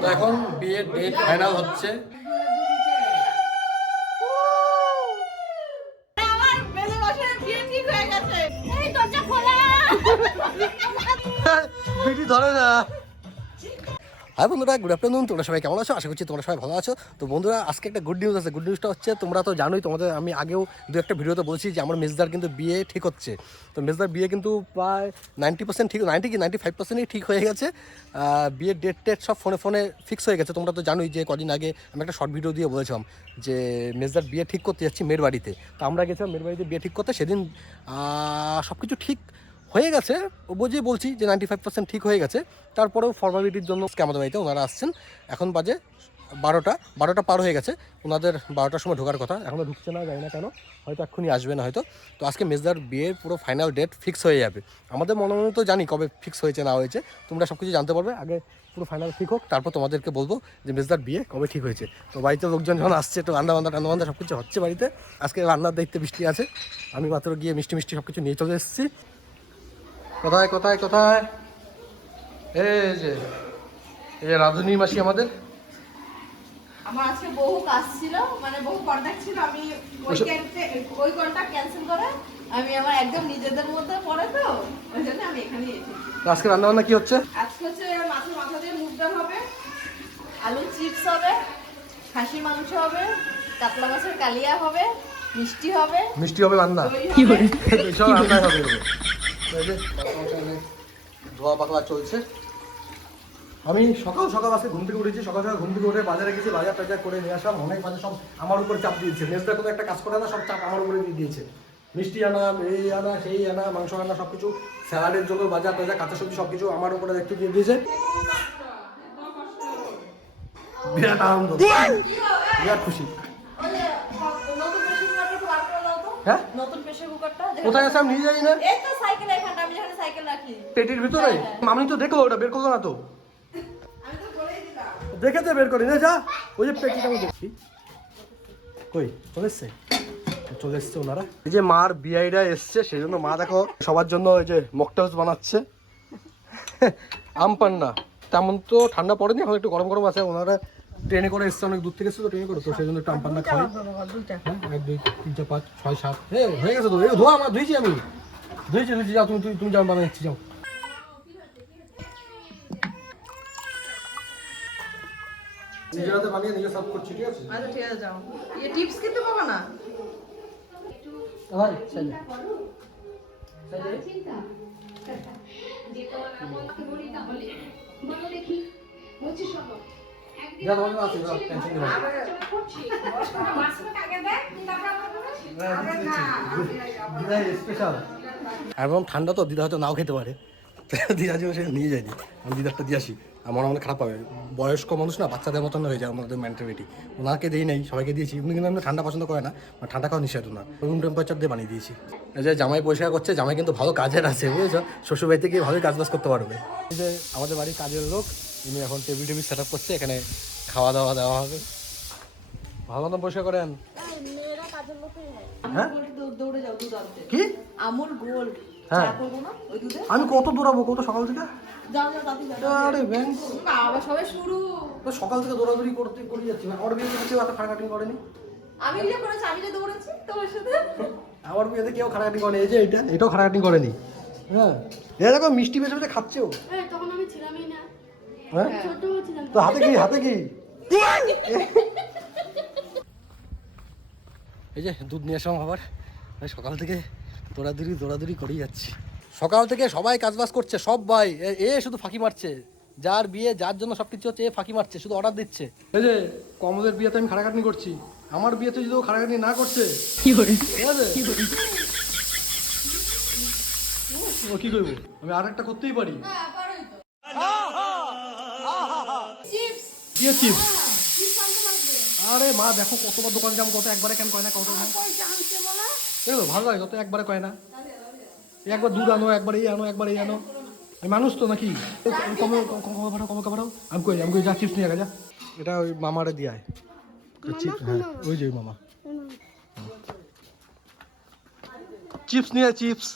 তো এখন বিয়ের ডেট ফাইনাল হচ্ছে। বিটি ধরে না। হাই বন্ধুরা, গুড আফটারনুন। তোমরা সবাই কেমন আছো? আশা করছি তোমরা সবাই ভালো আছো। তো বন্ধুরা, আজকে একটা গুড নিউজ আছে। গুড নিউজটা হচ্ছে, তোমরা তো জানোই, তোমাদের আমি আগেও দু একটা ভিডিওতে বলছি যে আমার মেজদার কিন্তু বিয়ে ঠিক হচ্ছে। তো মেজদার বিয়ে কিন্তু প্রায় 90% ঠিক, 95%ই ঠিক হয়ে গেছে। বিয়ের ডেট টেট সব ফোনে ফোনে ফিক্স হয়ে গেছে। তোমরা তো জানোই যে কদিন আগে আমি একটা শর্ট ভিডিও দিয়ে বলেছিলাম যে মেজদার বিয়ে ঠিক করতে যাচ্ছি মেয়ের বাড়িতে। তো আমরা গেছিলাম মেয়ের বাড়িতে বিয়ে ঠিক করতে। সেদিন সব কিছু ঠিক হয়ে গেছে, বুঝিয়ে বলছি যে 95% ঠিক হয়ে গেছে। তারপরেও ফর্মালিটির জন্য আমাদের বাড়িতে ওনারা আসছেন। এখন বাজে 12টা পার হয়ে গেছে। ওনাদের 12টার সময় ঢোকার কথা, এখনও ঢুকছে না, জানি না কেন, হয়তো এক্ষুনি আসবে না হয়তো। তো আজকে মেজদার বিয়ের পুরো ফাইনাল ডেট ফিক্স হয়ে যাবে। আমাদের মনে মনে তো জানি কবে ফিক্স হয়েছে না হয়েছে, তোমরা সব কিছু জানতে পারবে। আগে পুরো ফাইনাল ঠিক হোক, তারপর তোমাদেরকে বলবো যে মেজদার বিয়ে কবে ঠিক হয়েছে। তো বাড়িতে লোকজন যখন আসছে, তো রান্না সব কিছু হচ্ছে বাড়িতে। আজকে রান্নার দায়িত্বে বৃষ্টি আছে, আমি মাত্র গিয়ে মিষ্টি সব কিছু নিয়ে চলে এসেছি। কোথায় কোথায় কোথায়? এই রাধুনী মাসি আমাদের। আমার আজকে বহু কাজ ছিল, মানে বহু কন্টাক্ট ছিল। আমি ওই কন্টাক্ট ক্যান্সেল করে আমি আমার একদম নিজেদের মধ্যে পড়ে, তো ওই জন্য আমি এখানে এসেছি। আজকে রান্না বান্না কি হচ্ছে? আজকে হচ্ছে মাছের মাথা দিয়ে মুগ ডাল হবে, আলু চিপস হবে, খাসির মাংস হবে, কাতলা মাছের কালিয়া হবে, মিষ্টি হবে রান্না কি করে সব রান্না হবে। এই যে ধোয়া পাকলা চলছে। আমি সকাল আজকে ঘুম থেকে উঠেছি। সকাল ঘুম থেকে উঠে বাজারে গেছি, বাজার টাজার করে নিয়ে আসলাম। অনেক বাজার সব আমার উপরে চাপ দিয়েছে। মেজদা কোনো একটা কাজ করে না, সব চাপ আমার উপরে দিয়ে দিয়েছে। মিষ্টি আনা, এই আনা, সেই আনা, মাংস আনা, সব কিছু, স্যালাডের জন্য বাজার টাজার, কাঁচা সবজি সব কিছু আমার উপরে একটু দিয়ে দিয়েছে। বিরাট আনন্দ, বিরাট খুশি। হ্যাঁ, কোথায় আছে আমি নিজে জানি না। পেটির ভিতরে মামনি তো দেখলো, ওটা বের করলো না তো। দেখেছে, বের করি না, যা। ওই যে পেটিটা আমি দেখছি, কই চলে এসছে ওনারা। এই যে মার বিআইরা এসছে, সেই জন্য মা দেখো সবার জন্য এই যে মকটেলস বানাচ্ছে। আম পান্না তেমন তো ঠান্ডা পড়েনি, এখন একটু গরম গরম আছে। ওনারা ট্রেনে করে এসছে, অনেক দূর থেকে এসছে তো ট্রেনে করে, তো সেই জন্য একটু আম পান্না খাই। 1 2 3 4 5 6 7 হয়ে গেছে তো। এই ধোয়া আমার ধুইছি, আমি ধুইছি। যাও তুমি যাও, বানাচ্ছি, যাও। নিজের হাতে বানিয়ে নিজে সার্ভ করছি, ঠিক আছে? আচ্ছা ঠিক আছে, যাও। এই টিপস কিন্তু পাবো না ভাই, সাইডে চিন্তা যে তোমার আমাকে বলি তাহলে বলো দেখি বলছি শোনো একদিন যা তোমার আছে, যা, টেনশন নেই। করছি মাসটা আগে দেখ তারপর স্পেশাল। এবং ঠান্ডা তো দিদা হয়তো নাও খেতে পারে, দিদা যে সে নিয়ে যায়নি। আমি দিদারটা দিয়ে আসি, আমার মনে খারাপ হবে। বয়স্ক মানুষ না, বাচ্চাদের মতন হয়ে যায় আমাদের মেন্টালিটি। ওনাকে দিই নেই, সবাইকে দিয়েছি। উনি কিন্তু আমরা ঠান্ডা পছন্দ করে না, ঠান্ডা খাওয়া নিষেধ না, রুম টেম্পারেচার দিয়ে বানিয়ে দিয়েছি। এই যে জামাই পরিষ্কার করছে, জামাই কিন্তু ভালো কাজের আছে, বুঝেছো? শ্বশুরবাড়িতে গিয়ে ভালোই কাজবাজ করতে পারবে। এই যে আমাদের বাড়ির কাজের লোক, উনি এখন টেবিল সেট আপ করছে, এখানে খাওয়া দাওয়া দেওয়া হবে। ভালো মতন পরিষ্কার করেন। হ্যাঁ, দৌড়ে যাও দুধ আনতে। কি আমুল গোল্ড হ্যাঁ, চা করবো না ওই দুধে? আমি কত দৌড়াবো, কত সকাল থেকে। যাও তাতে যাও। আরে ব্যাং, আবার সবে শুরু। তো সকাল থেকে দৌড়াদৌড়ি করে যাচ্ছি। আমার বিয়ে কেউ এত খাটাখাটি করেনি। আমি যে করেছি, আমি যে দৌড়েছি তোমার সাথে। আমার বিয়েতে কেউ খাটাখাটি করেনি। এই যে এটাও খাটাখাটি করেনি। হ্যাঁ, এই দেখো মিষ্টি বেছে বেছে খাচ্ছেও। হ্যাঁ তখন আমি ছিলামই না, হ্যাঁ, ছোট ছিলাম। তো হাতে কি এই যে দুধ নিয়ে আসলাম আবার। সকাল থেকে দৌড়াদৌড়ি করেই যাচ্ছি। সকাল থেকে সবাই কাজবাজ করছে, সব ভাই। এ শুধু ফাঁকি মারছে, যার বিয়ে, যার জন্য সব কিছু হচ্ছে, এ ফাঁকি মারছে, শুধু অর্ডার দিচ্ছে। এই যে কমলের বিয়েতে আমি খাটাখাটনি করছি, আমার বিয়েতে যদি ও খাটাখাটনি না করছে, কি করে? ঠিক আছে, ও কি করবো, আমি আর একটা করতেই পারি। চিপস, আরে মা দেখো কতবার দোকান যাবো, কত একবারে কেন কয় না, কত ভালো লাগে, কত একবারে কয় না। একবার দুধ আনো, একবার এই আনো, একবার এই আনো। আমি মানুষ তো নাকি, কমে ভাড়াও। আমি কই যা চিপস নিয়ে যা। এটা ওই মামারে দিয়ে আয়। হ্যাঁ, ওই যে মামা চিপস নিয়ে, চিপস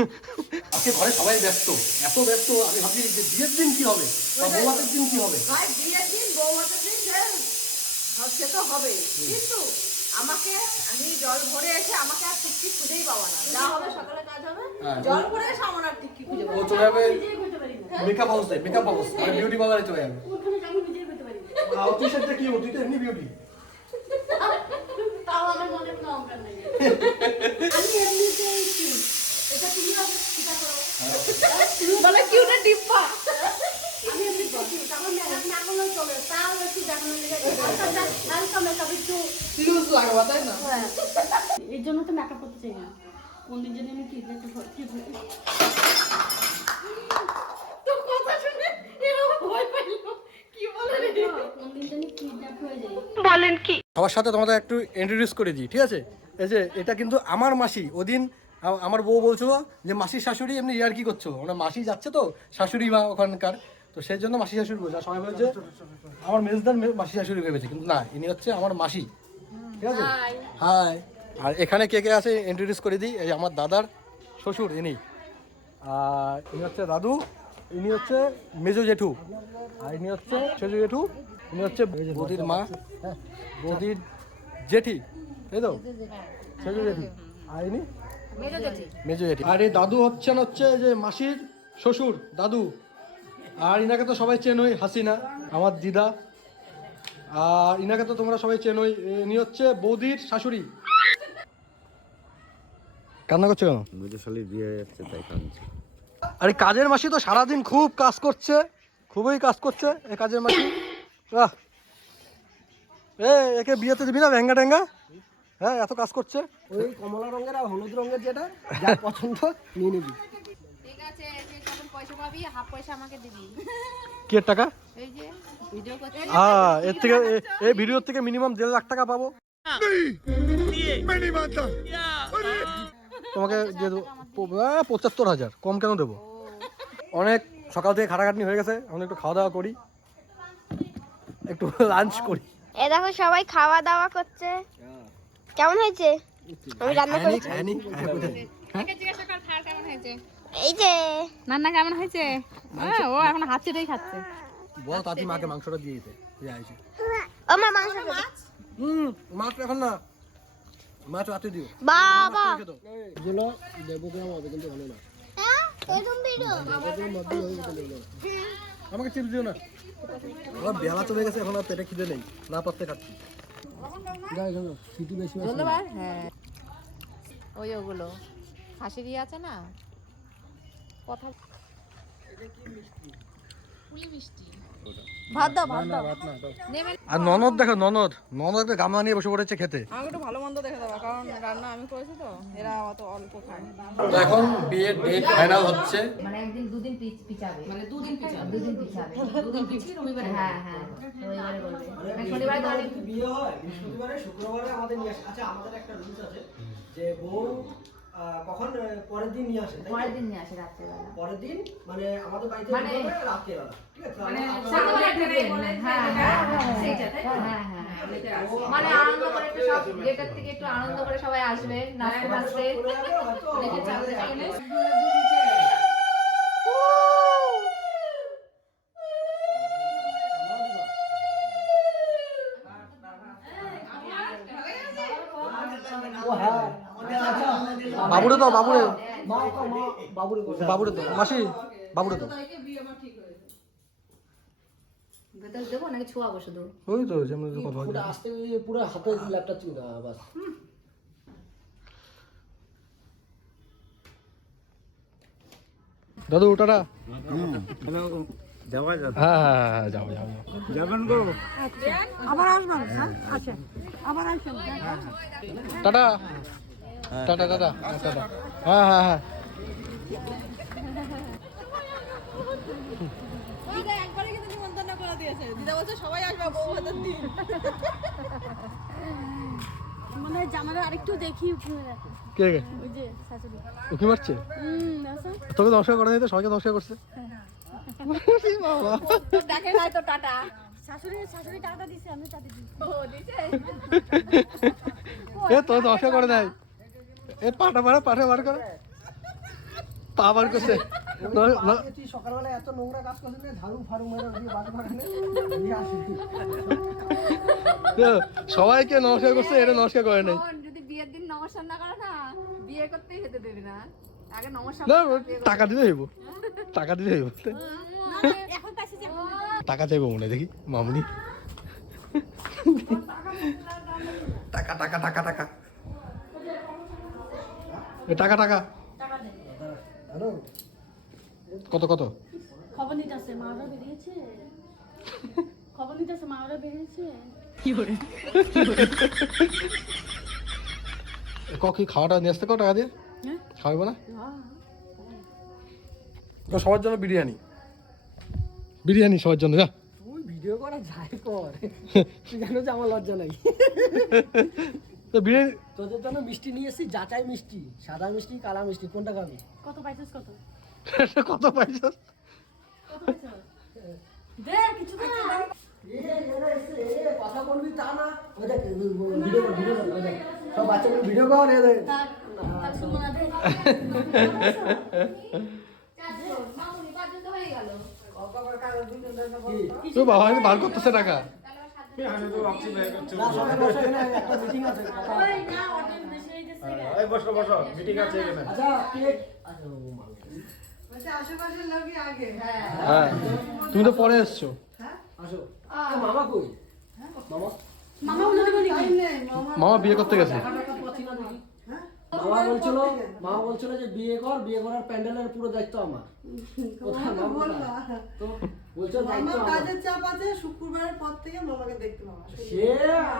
আজকে ঘরে সবাই ব্যস্ত, এত ব্যস্ত আমি ভাবছি যে বিয়ের দিন কি হবে বা বৌভাতের দিন কি হবে। ভাই বিয়ের দিন বউ ভাতের দিন সে তো হবে, কিন্তু আমি জল ভরে এসে আমাকে আর টিক্কি খুঁজেই পাবো না। যা হবে সকালে কাজ হবে, জল ভরে এসে আমার আর টিক্কি খুঁজে পাবো ও চলে যাবে মেকআপ হাউসে, মেকআপ হাউস মানে বিউটি পার্লারে চলে যাবে। তুই সেটা কি তুই তো এমনি বিউটি। তাও আমার মনে কোনো অঙ্কার নেই। আমি এমনিতেই কিউট। এটা তুমি হবে চিন্তা করো। বলে কিউটা ডিব্বা। আমি এমনিতেই কিউট। আমার মেকআপ না করলেও চলে। তাও একটু দেখানোর লেগে হালকা মেকআপ একটু সিরিয়াস লাগবে তাই না? হ্যাঁ। এর জন্য তো মেকআপ করতে চাই না। কোন দিন যদি আমি কিউট একটু তো কথা শুনে এরকম ভয় পাইলো। কি বলে রে? কোন দিন যদি কিডন্যাপ হয়ে যায়। বলেন কি? সবার সাথে তোমাদের একটু ইন্ট্রোডিউস করে দিই, ঠিক আছে? এই যে এটা কিন্তু আমার মাসি। ওদিন আমার বউ বলছিল যে মাসির শাশুড়ি এমনি ইয়ার কি করছো, মানে মাসি যাচ্ছে তো শাশুড়ি মা ওখানকার, তো সেই জন্য মাসি শাশুড়ি বলছে। আর সবাই বলছে আমার মেজদার মাসি শাশুড়ি ভেবেছে, কিন্তু না, ইনি হচ্ছে আমার মাসি, ঠিক আছে? হাই। আর এখানে কে কে আছে ইন্ট্রোডিউস করে দিই। এই আমার দাদার শ্বশুর ইনি, আর ইনি হচ্ছে দাদু, ইনি হচ্ছে মেজো জেঠু, আর ইনি হচ্ছে সেজো জেঠু, ইনি হচ্ছে বৌদির মা, বৌদির জেঠি, তাই তো? সেজো জেঠি। আর ইনি মেজো জেঠি। আর এই দাদু হচ্ছে যে মাসির শ্বশুর দাদু। আর ইনাকে তো সবাই চেনোই, হাসিনা আমার দিদা। আর ইনাকে তো তোমরা সবাই চেনোই, ইনি হচ্ছে বৌদির শাশুড়ি। কান্না করছো কেন? শালির বিয়ে হয়ে যাচ্ছে তাই কাঁদছে। আরে কাজের মাসি তো সারাদিন খুব কাজ করছে, খুবই কাজ করছে এই কাজের মাসি। বাহ, একে বিয়েতে দিবি না লেহেঙ্গা টেঙ্গা? হ্যাঁ, এত কাজ করছে। ওই কমলা রঙের আর হলুদ রঙের যেটা যার পছন্দ নিয়ে নিবি। ঠিক আছে, যে যখন পয়সা পাবি হাফ পয়সা আমাকে দিবি। কি এর টাকা? এই যে ভিডিও করতে এর থেকে এই ভিডিওর থেকে মিনিমাম 1.5 লাখ টাকা পাবো। তোমাকে দিয়ে দেবো 75,000। কম কেন দেবো? অনেক সকাল থেকে খাটাখাটনি হয়ে গেছে, এখন একটু খাওয়া দাওয়া করি, একটু লাঞ্চ করি। এ দেখো সবাই খাওয়া দাওয়া করছে। কেমন হয়েছে? আমি রান্না করেছি। জিজ্ঞাসা কর খার কেমন হয়েছে। এই যে রান্না কেমন হয়েছে? ও এখন হাত চেটেই খাচ্ছে। বল তাতি মাকে মাংসটা দিয়ে দিতে। যাইছে ও মা মাংস দেবে। মাছ এখন না, মাছ রাতে দিও বাবা যেগুলো দেবগ্রাম হবে কিন্তু ভালো না। হ্যাঁ এরকম ভিডিও আমাকে চিপস দিও না। আমার বেলা চলে গেছে, এখন আর পেটে খিদে নেই, না পারতে খাচ্ছি। যাই শোনো, সিটি বেশি আছে। ধন্যবাদ। হ্যাঁ ওই ওগুলো হাসি দিয়ে আছে না কথা। পুলি মিষ্টি ভাত দাও, ভাত দাও। নেবেন। আর ননদ দেখো, ননদ গামলা নিয়ে বসে পড়েছে খেতে। আমাকে একটু ভালো মন্দ দেখে দেবা, কারণ রান্না আমি করেছি তো, এরা অত অল্প খায়। তো এখন বিয়ের ডেট ফাইনাল হচ্ছে। মানে একদিন দুদিন পিছাবে, মানে দুদিন পিছাবে, দুদিন পিছিয়ে রবিবারে। হ্যাঁ রবিবারে বলবে, মানে শনিবারে তো অনেক বিয়ে হয় বৃহস্পতিবারে, শুক্রবারে আমাদের নিয়ে আসে। আচ্ছা, আমাদের একটা রুলস আছে যে বউ কখন পরের দিন নিয়ে আসে, তাই তো? পরের দিন নিয়ে আসে রাত্রেবেলা, পরের দিন মানে আমাদের বাড়িতে মানে রাত্রে বেলা, ঠিক আছে? মানে আমরা- মানে আনন্দ করে একটু সব গেটের থেকে একটু আনন্দ করে সবাই আসবে, নাচতে নাচতে করে যাবে, হয়তো দেখে চাপতে চাইলে। ও হ্যাঁ, আচ্ছা, বাবুরে দাও, বাবুরে বাবুরে দাও, মাসি বাবুরে দাও। ভেতর দেবো নাকি ছোঁয়াবো শুধু? ওই তো যেমন কথা হয়। পুরো আস্তে পুরো হাতে ল্যাপটপ চিন্তা বাস। দাদু টাটা। যাওয়া যাবে, হ্যাঁ যাও যাবেন গো। Tata tata tata tata. হ্যাঁ দিদা একবারে কিন্তু নিমন্ত্রণ করে দিয়েছে। দিদা বলছে সবাই আসবে বউ ভাতের দিন। মানে জামাটা আরেকটু দেখি কে ওই যে শাশুড়ি। উকি মারছে? দেখো তোকে নমস্কার করে দিতে, সবাইকে নমস্কার করছে। বাবা দেখে নাই তো টাটা। শাশুড়ি টাকা দিছে, আমি টাকা দিই। ও দিছে। এ তো নমস্কার করে দেয়। এ পাটা বার করে। পা বার করছে তুই সকালবেলা এত নোংরা কাজ করছিস না, ঝাড়ু ফাড়ু মেরে দিয়ে বাসা বাগানে নিয়ে আসি। সবাইকে নমস্কার করছে, এটা নমস্কার করে নাই। যদি বিয়ের দিন নমস্কার না করে না, বিয়ে করতেই যেতে দেবে না। আগে নমস্কার না টাকা দিতে হইব, টাকা দিতে হইব, এখন কাছে যাবো। টাকা চাইবো মনে হয়, দেখি মামুনি টাকা টাকা টাকা টাকা টাকা টাকা হ্যালো, কত কত খবর নিতে আসছে, মা ওরা বেরিয়েছে, খবর নিতে আসছে, মা ওরা বেরিয়েছে। কি খাওয়াটা নিয়ে আসতে কো টাকা দিয়ে খাওয়াবো না? সবার জন্য বিরিয়ানি, বিরিয়ানি সবার জন্য। যা তুই ভিডিও করা যায় কর, তুই জানো যে আমার লজ্জা নাই। তো বিরিয়ানি তোদের জন্য মিষ্টি নিয়ে এসেছি, যাচাই মিষ্টি, সাদা মিষ্টি কালা মিষ্টি, কোনটা খাবি? কত পাইছিস কত? কত পাইছো? দে কিছু তো না। কথা বলবি তা না, ওই দেখ ভিডিও কর, ভিডিও কর, ওই দেখ সব বাচ্চাগুলো ভিডিও কর, এ দেখ। তার সুমনা দে। মামুনি পর্যন্ত হয়ে গেল। তো বাবা আমি বার করতেছে টাকা। না, সবাই বসো, এখানে একটা মিটিং আছে। ওই না অর্ডার বেশি হয়ে গেছে। আচ্ছা কেক, আচ্ছা ও মা। হ্যাঁ তুমি তো পরে এসছো। আসো, এ মামা কই? মামা মামা উনি দেবে নাকি? মামা বিয়ে করতে গেছে। মামা বলছিল যে বিয়ে কর, বিয়ে করার প্যান্ডেলের পুরো দায়িত্ব আমার। কোথায় মামা কোথায়? তো বলছো দায়িত্ব আমার। কাজের চাপ আছে, শুক্রবারের পর থেকে মামাকে দেখতে পাবো। সে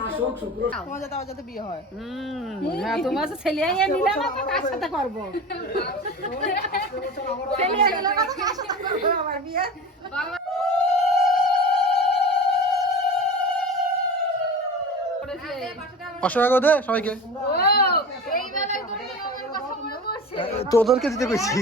আসুক শুক্রবার। তোমার যাতে আমার যাতে বিয়ে হয়। হ্যাঁ তোমার তো ছেলে নিলে না তো কার সাথে করবো? ছেলে নিলে না তো কার সাথে করবো আমার বিয়ে? পাঁচশো টাকা দে সবাইকে। এই বেলায় তুমি আমার কথা মনে পড়ছে। তোদেরকে দিতে কইছি।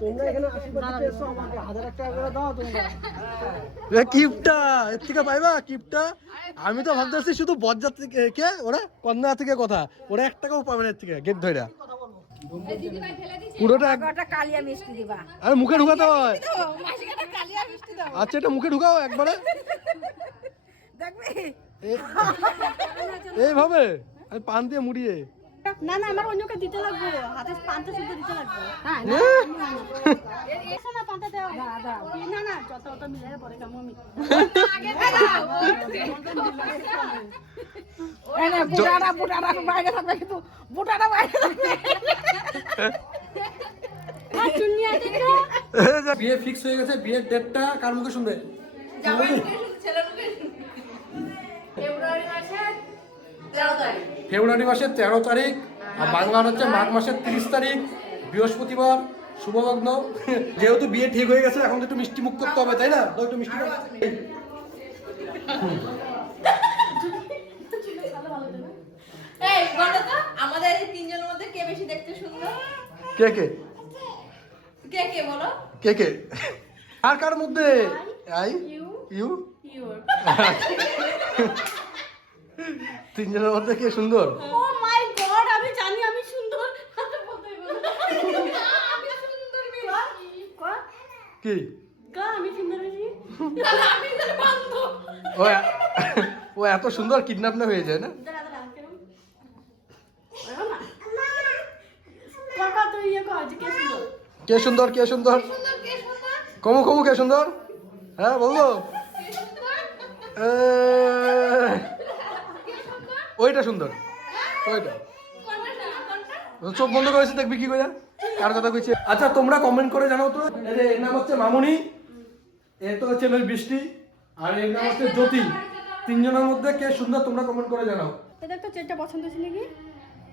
তোমরা এখানে আশীর্বাদ দিতে এসো, আমাকে 1000 টাকা করে দাও তোমরা। কিপটা এর থেকে পাইবা কিপটা। আমি তো ভাবতেছি শুধু বরযাত্রী কে ওরা কন্যা থেকে কথা, ওরা 1 টাকাও পাবে না এর থেকে গেট ধইরা। পুরোটা কালিয়া মিষ্টি দিবা। আরে মুখে ঢুকাতে হয়। মাসিকাটা কালিয়া মিষ্টি দাও। আচ্ছা এটা মুখে ঢুকাও একবারে, দেখবি? এইভাবে আমি পান দিয়ে মুড়িয়ে। না না আমার অন্যকে দিতে লাগবে, হাতে পান্তা শুদ্ধ দিতে লাগবে। হ্যাঁ এসো না পান্তা দাও। না না যত অত মিলে পরে কেমন আগে দাও। এই না বুটাটা বাইরে থাকবে, কিন্তু বুটাটা বাইরে থাকবে। আর চুন্নি আছে তো। বিয়ে ফিক্স হয়ে গেছে, বিয়ের ডেটটা কার মুখে শুনবে? ফেব্রুয়ারি মাসের 13 তারিখ, আর বাংলার হচ্ছে মাঘ মাসের 30 তারিখ, বৃহস্পতিবার, শুভলগ্ন। যেহেতু বিয়ে ঠিক হয়ে গেছে এখন তো একটু মিষ্টি মুখ করতে হবে, তাই না? তো একটু মিষ্টি মুখ। এই বলো তো, আমাদের এই তিনজনের মধ্যে কে বেশি দেখতে সুন্দর? কে কে কে কে বলো? কে কে আর কার মধ্যে? আই ইউ তিনজনের মধ্যে কে সুন্দর? ও মাই গড আমি জানি আমি সুন্দর। হাতে বলতে বলতে আমি সুন্দর বেশি। কি গা আমি সুন্দর বেশি। আমি তোর বন্ধু। ও ও এত সুন্দর কিডন্যাপ না হয়ে যায় না? দাঁড়া দাঁড়া কেন কাকা তো ইয়ে কর যে কে সুন্দর। কে সুন্দর কে সুন্দর কমু কমু কে সুন্দর? হ্যাঁ বলবো ওইটা সুন্দর, ওইটা চোখ বন্ধ করেছি দেখবি কি কইয়া কার কথা কইছে। আচ্ছা তোমরা কমেন্ট করে জানাও তো। এর নাম হচ্ছে মামুনি, এর তো হচ্ছে ওই বৃষ্টি, আর এর নাম হচ্ছে জ্যোতি। তিনজনের মধ্যে কে সুন্দর তোমরা কমেন্ট করে জানাও। এটা একটা চেনটা পছন্দ ছিল কি?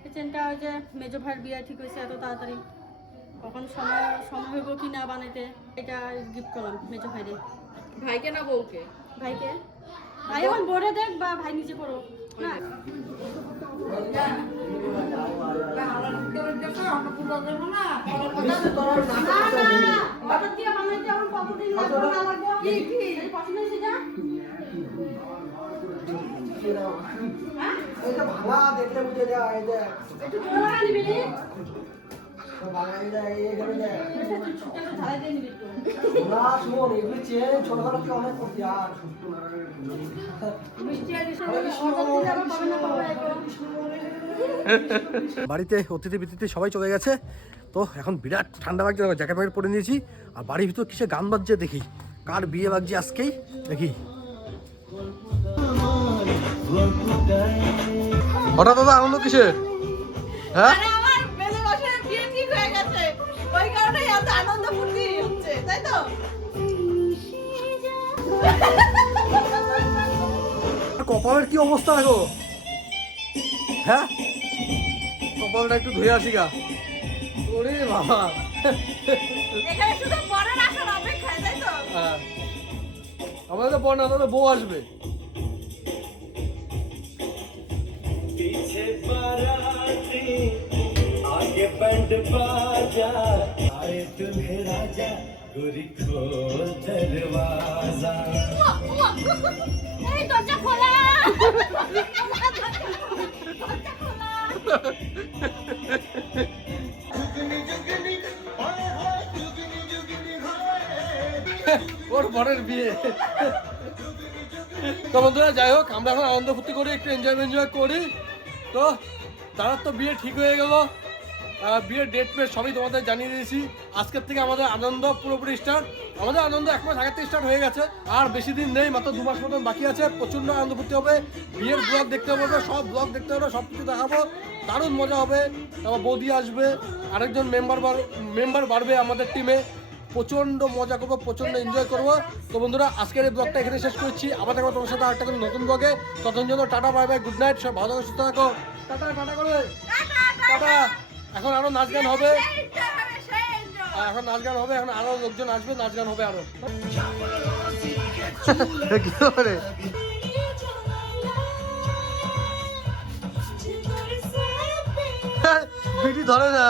এই চেনটা ওই যে মেজো ভাইয়ের বিয়ে ঠিক হয়েছে এত তাড়াতাড়ি, কখন সময় হইব কি না বানাইতে, এটা গিফট করলাম মেজো ভাইরে। ভাইকে না বউকে? ভাইকে। ভাই এখন বোর্ডে দেখ বা ভাই নিচে পড়ো না। অর্ডার দিয়ে বানাইতে এখন কতদিন লাগবে না লাগবে? পছন্দ হয়েছে যা খেয়ে নাও। এটা ভাঙা দেখলে বুঝে যায়, এই দেখ। একটু জোরে লাগা নিবি নি? তো ভাঙা এই দেখ, এইখানে দেখ। একটু ঢালাই দিয়ে নিবি একটু। না, শোন, এগুলি চেন ছোটখাটো থেকে অনেক করতে আর। মিষ্টি আর বিষ্ণু অর্ডার দিলে আবার পাবে না পাবে এগুলো। বাড়িতে অতিথি বিতিথি সবাই চলে গেছে, তো এখন বিরাট ঠান্ডা লাগছে, জ্যাকেট প্যাকেট পরে নিয়েছি। আর বাড়ির ভিতর কিসে গান বাজছে দেখি, কার বিয়ে বাজছে আজকেই দেখি। হঠাৎ দাদা আনন্দ কিসের? হ্যাঁ আরে আমার মেজো বছরের বিয়ে ঠিক হয়ে গেছে, ওই কারণেই এত আনন্দ ফুর্তি হচ্ছে, তাই তো? কপালের কি অবস্থা দেখো, হ্যাঁ কপালটা একটু ধুয়ে আসি গা। ওরে বাবা, এখানে শুধু বরের আসার অপেক্ষায়, তাই তো? হ্যাঁ আমাদের তো বর না, তাহলে বউ আসবে। এই দরজা খোলা। ওর বরের বিয়ে। তো বন্ধুরা যাই হোক, আমরা এখন আনন্দ ফুর্তি করি, একটু এনজয় করি। তো তার তো বিয়ে ঠিক হয়ে গেল, বিয়ের ডেট পেট সবই তোমাদের জানিয়ে দিয়েছি। আজকের থেকে আমাদের আনন্দ পুরোপুরি স্টার্ট। আমাদের আনন্দ 1 মাস আগের থেকে স্টার্ট হয়ে গেছে, আর বেশি দিন নেই, মাত্র 2 মাস মতন বাকি আছে। প্রচণ্ড আনন্দ ফুর্তি হবে, বিয়ের ব্লগ দেখতে হবে, সব ব্লগ দেখতে হবে, সব কিছু দেখাবো, দারুণ মজা হবে। তারপর বৌদি আসবে, আরেকজন মেম্বার বাড়বে আমাদের টিমে, প্রচণ্ড মজা করবো, প্রচণ্ড এনজয় করবো। তো বন্ধুরা আজকের এই ব্লগটা এখানে শেষ করছি, আবার দেখো তোমার সাথে আরেকটা করে নতুন ব্লগে। ততক্ষণ জন্য tata, bye bye, good night, সব ভালো থাকো, সুস্থ থাকো, টাটা টাটা করবে, টাটা। এখন আরো নাচ গান হবে, এখন নাচ গান হবে, এখন আরো লোকজন আসবে, নাচ গান হবে আরো। কি করে বিড়ি ধরে না,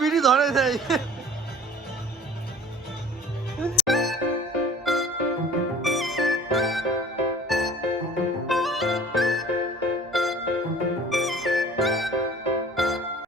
বিড়ি ধরে নাই।